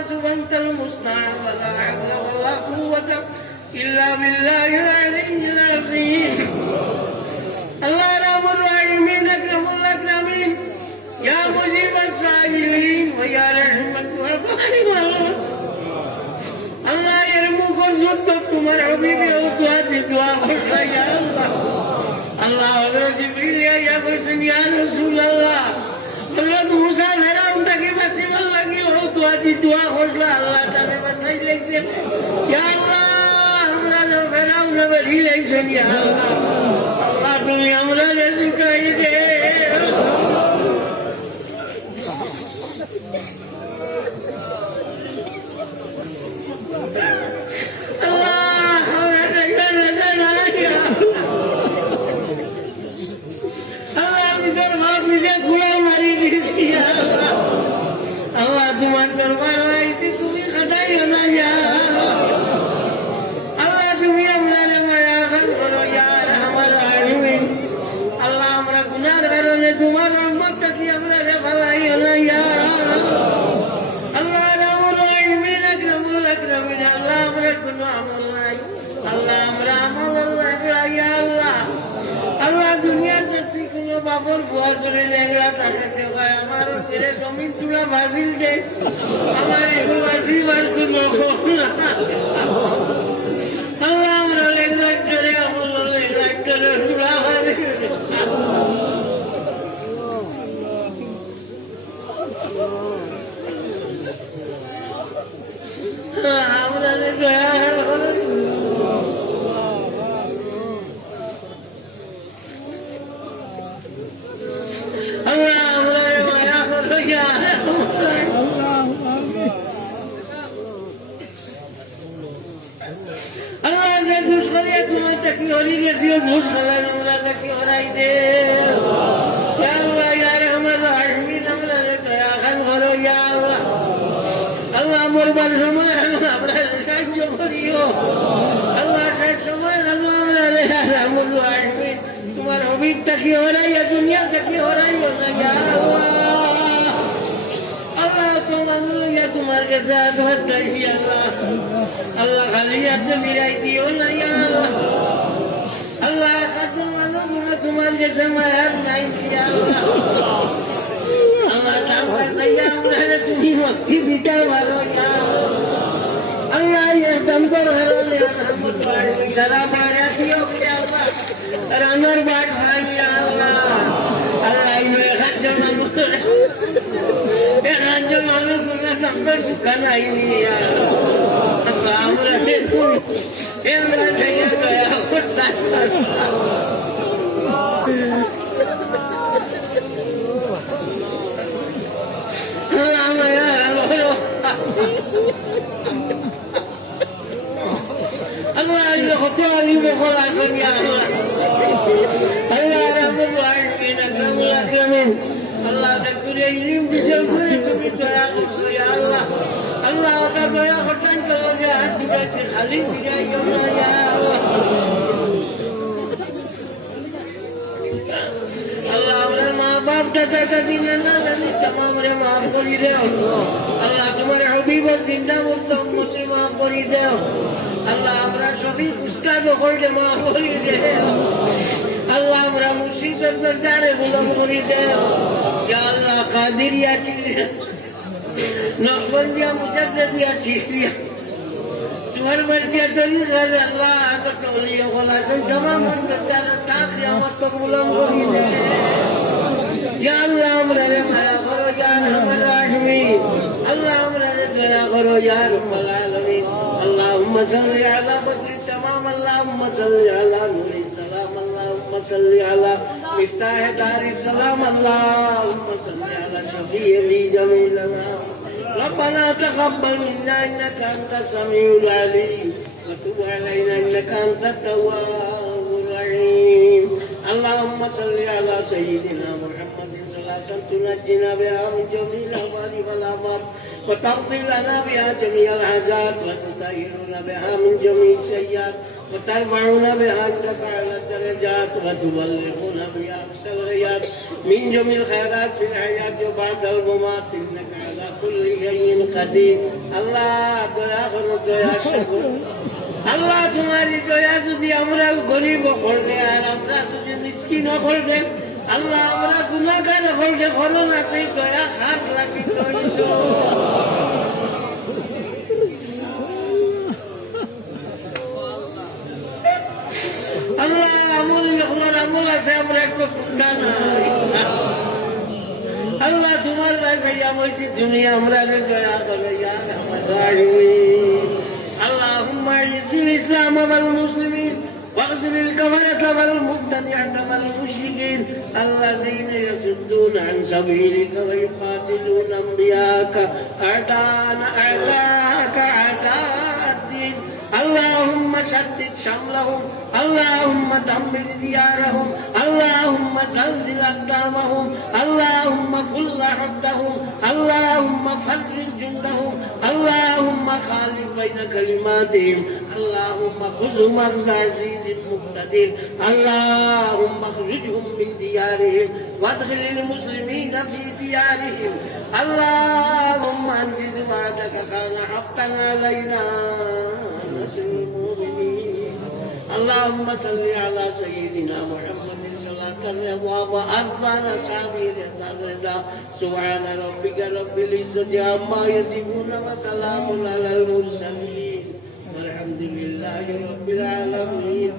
الناس وأنت المستعان ولا حول ولا قوة إلا بالله العلي العظيم. الله رب الراحمين أكرم الأكرمين يا مجيب السائلين ويا رحمة الراحمين. الله يرموك الزد تمر حبيبي وتهدي دعاء يا الله. الله جبريل يا فرسن يا رسول الله. حضرت موسى حرام تکی بسیم اللہ کی ہو دعا خوشلا اللہ تعالی بسائی لیکن یا اللہ ہمارا لو حرام نبری لیکن یا اللہ اللہ تمہیں ہمارا لے سکائی دے. बाबर बुआ करे लेंगा ताकि देखा हमारे तेरे जमीन चूड़ा बाजिल के हमारे गुवासी बार को लोगो अल्लाह हमरा लेंगा करे अल्लाह लेंगा करे चूड़ा बाजिल हमरा लेंगा तुम्हारा हबीब तक ही हो रहा है या दुनिया तक ही हो रहा है या अल्लाह तुम्हारे तुम्हारे के साथ मत कैसी अल्लाह अल्लाह खाली आपसे मिराई हो ना या अल्लाह का तुम्हारे के समय नहीं किया अल्लाह का सैया तुम्हें वक्ती बीता वालो या अल्लाह ये दम कर शराब आ रही हो क्या रंगर बाट भाई या अल्लाह अल्लाह ये खज्जो मालूम सुना नंबर सुखाना ही नहीं यार अल्लाह हमरा ये हमरा चाहिए गया कुत्ता अल्लाह मेरा Allah ya khutbah में बोला सुन या अल्लाह रहमत वाहिद अकरमुल अकरमीन अल्लाह का पूरे इल्म से पूरे तुम्हें दया करो या अल्लाह अल्लाह का दया खतन करो या हर जगह से खाली हो जाए या अल्लाह हमारे माँ बाप दादा दादी नाना नानी तमाम रे माफ करी दे अल्लाह तुम्हारे हबीब और जिंदा मुर्दा उम्मत माफ करी दे अल्लाह हमरा सभी उसका जो होइले माफ करी दे अल्लाह हमरा मुसीबत दरजारे बुलंद करी दे या अल्लाह कादिरिया चिलिया नक्शबंदिया मुजद्दिदिया चिश्तिया सुहर मर्जिया तरीका अल्लाह का तौलिया खलासन तमाम दरजारे ता क़यामत तक बुलंद करी दे या अल्लाह हमरा रे माया करो या रहमान राहीमीन अल्लाह हमरा रे दया करो या रब्बल आलमीन اللهم صل على بدر التمام اللهم صل على نور السلام اللهم صل على مفتاح دار السلام اللهم صل على شفيع جميع الانام ربنا تقبل منا انك انت السميع العليم وتب علينا انك انت التواب الرحيم اللهم صل على سيدنا محمد صلاة تنجينا بها من جميع الاهوال والامراض وتقضي لنا بها جميع الحاجات وتطهرنا بها من جميع السيئات وترفعنا بها عندك على الدرجات وتبلغنا بها أقصى الغايات من جميع الخيرات في الحياة وبعد الممات إنك على كل شيء قدير আল্লাহ দয়া করো দয়া সাগর আল্লাহ তোমারই দয়া যদি আমরা গরিব করবে আর আমরা যদি মিসকিন করবে আল্লাহ আমরা গুনাহগার করবে করো না সেই দয়া খারাপ লাগি তো আল্লাহ আমল যখন আমল আছে আমরা একটু কুন্ডা নাই আল্লাহ তোমার কাছে বলছি তুমি আমরা দয়া করো ইয়া রহমান রাহিম আল্লাহুম্মা ইজ্জিল ইসলাম ওয়াল মুসলিমিন واغفر الكفرة والمبتدعة والمشركين الذين يصدون عن سبيلك ويقاتلون أنبياءك أعداءك أعداء الدين اللهم شتت شملهم اللهم دمر ديارهم اللهم زلزل أقدامهم اللهم فل حدهم اللهم فرج جندهم اللهم خالف بين كلماتهم اللهم خذهم أخذ عزيز مقتدر اللهم اخرجهم من ديارهم وادخل المسلمين في ديارهم اللهم أنجز وعدك كان حقا علينا نصر المؤمنين اللهم صل على سيدنا محمد صلاة الرضا وأرضان أصحابه الرضا سبحان ربك رب العزة عما يصفون وسلام على المرسلين والحمد لله رب العالمين